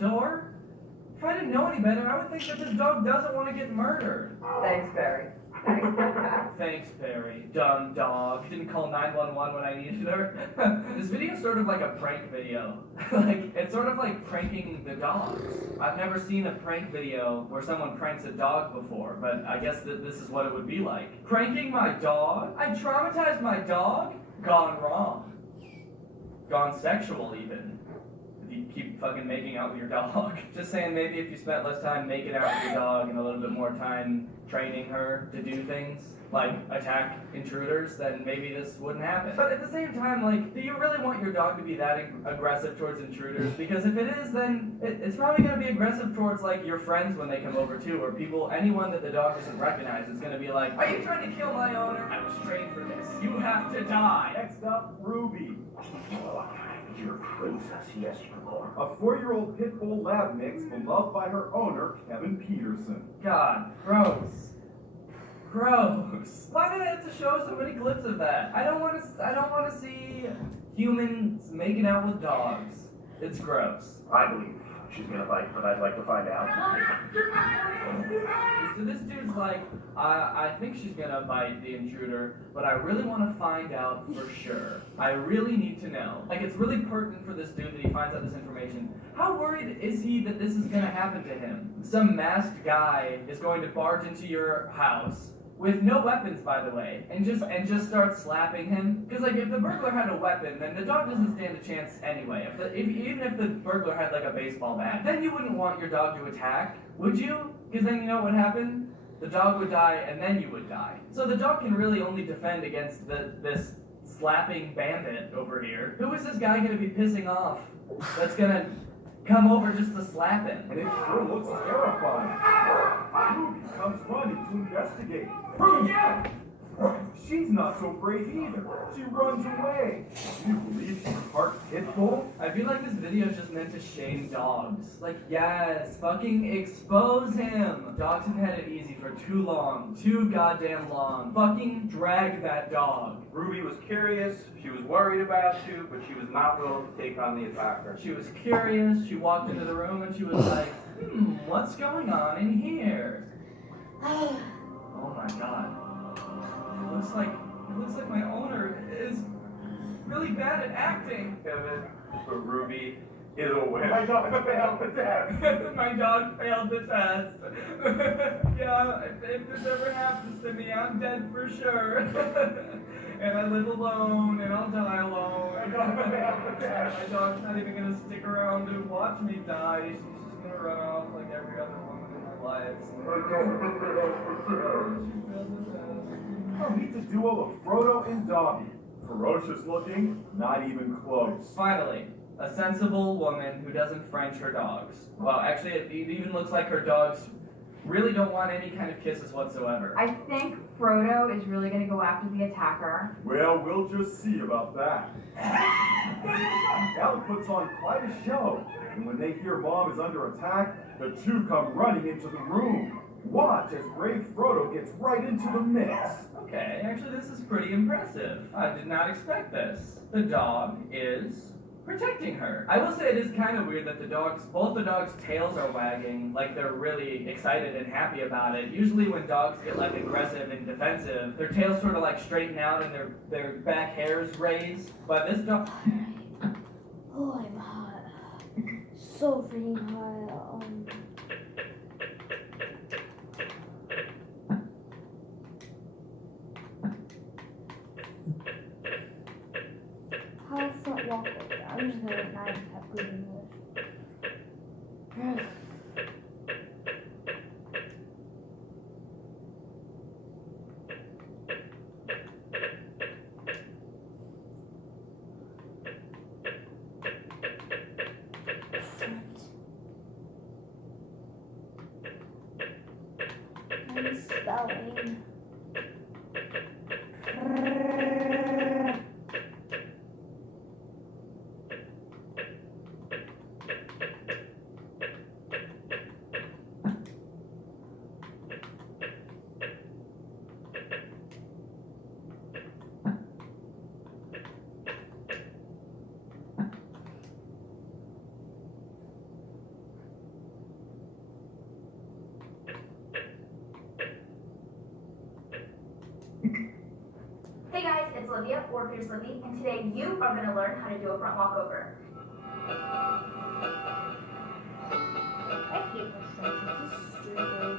door? If I didn't know any better, I would think that this dog doesn't want to get murdered. Thanks, Barry. Thanks, Barry. Dumb dog. Didn't call 911 when I needed her. This video is sort of like a prank video. Like, it's sort of like pranking the dogs. I've never seen a prank video where someone pranks a dog before, but I guess that this is what it would be like. Pranking my dog? I traumatized my dog? Gone wrong. Gone sexual, even. If you keep fucking making out with your dog. Just saying, maybe if you spent less time making out with your dog and a little bit more time training her to do things like attack intruders, then maybe this wouldn't happen. But at the same time, like, do you really want your dog to be that aggressive towards intruders? Because if it is, then it's probably going to be aggressive towards, like, your friends when they come over too, or people, anyone that the dog doesn't recognize is going to be like, are you trying to kill my owner? I was trained for this. You have to die. Next up, Ruby. You're a princess, yes, you are. A 4-year-old pit bull lab mix beloved by her owner, Kevin Peterson. God, gross. Gross. Why did I have to show so many clips of that? I don't want to see humans making out with dogs. It's gross. I believe she's gonna bite, but I'd like to find out. So this dude's like, I think she's gonna bite the intruder, but I really want to find out for sure. I really need to know. Like, it's really pertinent for this dude that he finds out this information. How worried is he that this is gonna happen to him? Some masked guy is going to barge into your house with no weapons, by the way, and just start slapping him. Because, like, if the burglar had a weapon, then the dog doesn't stand a chance anyway. Even if the burglar had, like, a baseball bat, then you wouldn't want your dog to attack, would you? Because then you know what happened? The dog would die, and then you would die. So the dog can really only defend against this slapping bandit over here. Who is this guy going to be pissing off that's going to come over just to slap him? And it sure looks terrifying. Ruby comes running to investigate. Ruby! She's not so brave either. She runs away. Do you believe she's part pit bull? I feel like this video is just meant to shame dogs. Like, yes, fucking expose him. Dogs have had it easy for too long. Too goddamn long. Fucking drag that dog. Ruby was curious, she was worried about you, but she was not willing to take on the attacker. She was curious. She walked into the room and she was like, what's going on in here? Oh my god. It looks like my owner is really bad at acting. Kevin, but Ruby is a winner. My dog failed the test. My dog failed the test. Yeah, if this ever happens to me, I'm dead for sure. And I live alone, and I'll die alone. My dog failed the test. My dog's not even gonna stick around to watch me die. She's just gonna run off like every other woman in my life. She failed the test. Now meet the duo of Frodo and Dobby. Ferocious looking, not even close. Finally, a sensible woman who doesn't French her dogs. Well, actually, it even looks like her dogs really don't want any kind of kisses whatsoever. I think Frodo is really going to go after the attacker. Well, we'll just see about that. Alec puts on quite a show, and when they hear Mom is under attack, the two come running into the room. Watch as brave Frodo gets right into the mix. Okay, actually this is pretty impressive. I did not expect this. The dog is protecting her. I will say it is kind of weird that both the dogs' tails are wagging, like they're really excited and happy about it. Usually when dogs get like aggressive and defensive, their tails sort of like straighten out and their back hairs raise. But this dog... Oh, I'm hot. So freaking hot. How front walk over? I'm just gonna not even have good English. I'm spelling. Olivia, or Fierce Livy, and today you are going to learn how to do a front walkover. I hate this sentence. This is stupid.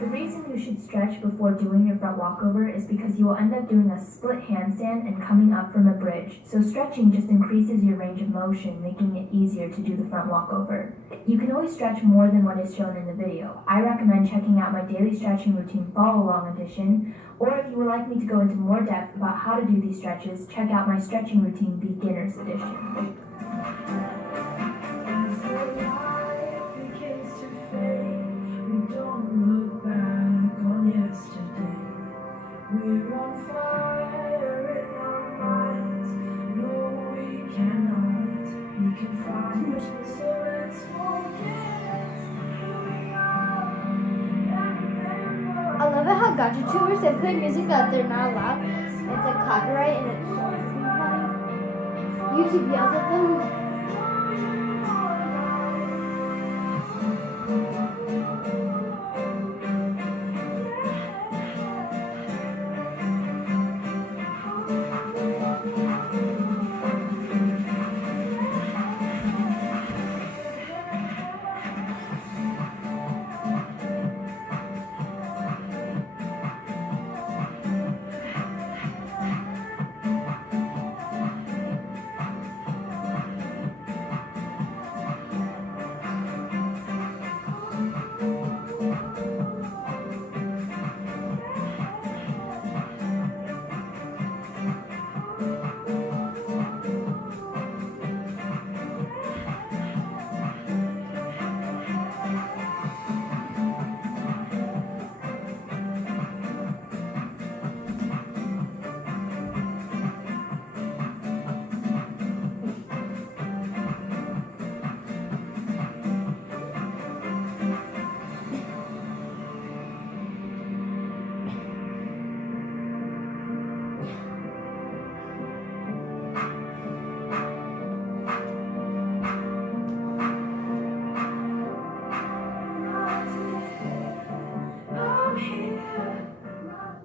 The reason you should stretch before doing your front walkover is because you will end up doing a split handstand and coming up from a bridge. So stretching just increases your range of motion, making it easier to do the front walkover. You can always stretch more than what is shown in the video. I recommend checking out my daily stretching routine follow along edition, or if you would like me to go into more depth about how to do these stretches, check out my stretching routine beginners edition. We're on fire in our minds. No, we cannot. We can fight. So let's forget who we are and remember. I love it how gotcha tubers they play music that they're not allowed. It's like copyright and it's so freaking funny. YouTube yells at them.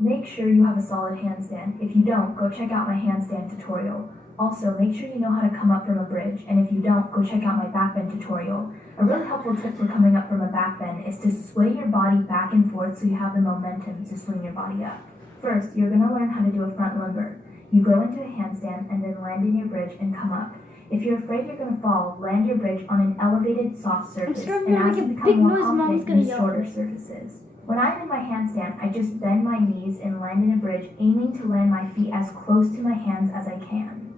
Make sure you have a solid handstand. If you don't, go check out my handstand tutorial. Also, make sure you know how to come up from a bridge, and if you don't, go check out my backbend tutorial. A really helpful tip for coming up from a backbend is to sway your body back and forth so you have the momentum to swing your body up. First, you're going to learn how to do a front limber. You go into a handstand and then land in your bridge and come up. If you're afraid you're going to fall, land your bridge on an elevated, soft surface, and as you become more confident, use shorter surfaces. When I'm in my handstand, I just bend my knees and land in a bridge, aiming to land my feet as close to my hands as I can.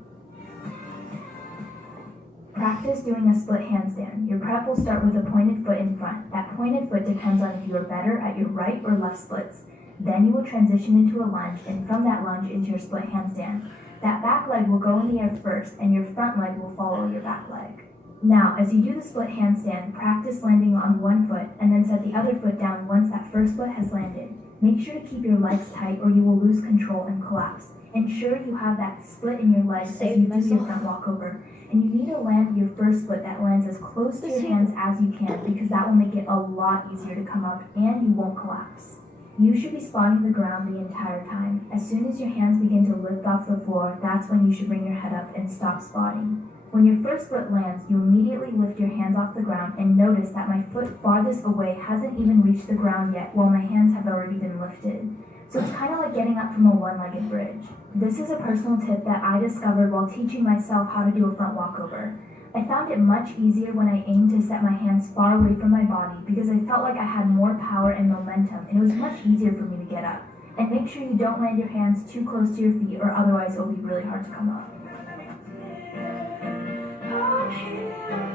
Practice doing a split handstand. Your prep will start with a pointed foot in front. That pointed foot depends on if you are better at your right or left splits. Then you will transition into a lunge, and from that lunge into your split handstand. That back leg will go in the air first, and your front leg will follow your back leg. Now, as you do the split handstand, practice landing on one foot, and then set the other foot down once that first foot has landed. Make sure to keep your legs tight or you will lose control and collapse. Ensure you have that split in your legs as you do your front walkover. And you need to land your first foot that lands as close to your hands as you can, because that will make it a lot easier to come up and you won't collapse. You should be spotting the ground the entire time. As soon as your hands begin to lift off the floor, that's when you should bring your head up and stop spotting. When your first foot lands, you immediately lift your hands off the ground and notice that my foot farthest away hasn't even reached the ground yet, while my hands have already been lifted. So it's kind of like getting up from a one-legged bridge. This is a personal tip that I discovered while teaching myself how to do a front walkover. I found it much easier when I aimed to set my hands far away from my body because I felt like I had more power and momentum, and it was much easier for me to get up. And make sure you don't land your hands too close to your feet, or otherwise it will be really hard to come up. I'm here.